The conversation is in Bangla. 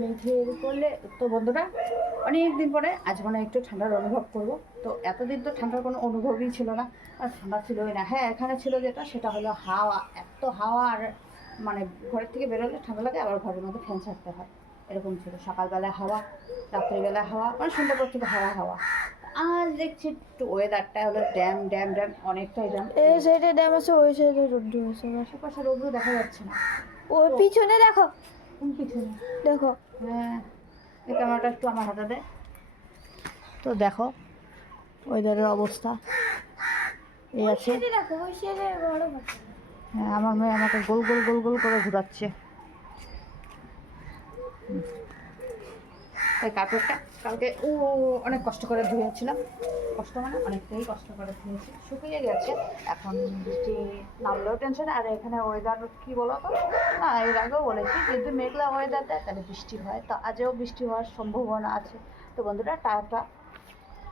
মেঘের করলে তো বন্ধুরা অনেক দিন পরে আজ মানে একটু ঠান্ডার অনুভব করব। তো এতদিন তো ঠান্ডার কোনো অনুভবই ছিল না, আর ঠান্ডা ছিলই না। হ্যাঁ, এখানে ছিল যেটা, সেটা হলো হাওয়া, এত হাওয়া। আর মানে ঘরের থেকে বেরোলে ঠান্ডা লাগে, আবার ঘরের মধ্যে ফ্যান ছাড়তে হয়, এরকম ছিল। সকালবেলায় হাওয়া, রাত্রিবেলায় হাওয়া, মানে সন্ধ্যা পর থেকে হাওয়া। আর দেখছি একটু ওয়েদারটা হলো ড্যাম ড্যাম ড্যাম, অনেকটাই ড্যাম। এই সাইডে ড্যাম আছে, ওই সাইডে রোদ্দু আছে। আশেপাশে রোদ্দুর দেখা যাচ্ছে না। ওই পিছনে দেখো, কোন পিছনে? দেখো। হ্যাঁ, এই ক্যামেরাটা একটু আমার হাতে দে। তো দেখো ওয়েদারের অবস্থা এই আছে। দেখো ওই সাইডে বড়। হ্যাঁ, আমার মেয়ে আমাকে গোল গোল গোল গোল করে ঘোরাচ্ছে। এই কাপড়টা কালকে অনেক কষ্ট করে ধুয়েছিলাম, কষ্ট মানে অনেকটাই কষ্ট করে ধুয়েছি, শুকিয়ে গেছে। এখন বৃষ্টি নামলেও টেনশন। আর এখানে ওয়েদার কী বলো তো, না এর আগেও বলেছি, যদি মেঘলা ওয়েদার দেয় তাহলে বৃষ্টি হয়। তো আজও বৃষ্টি হওয়ার সম্ভাবনা আছে। তো বন্ধুরা, টাটা।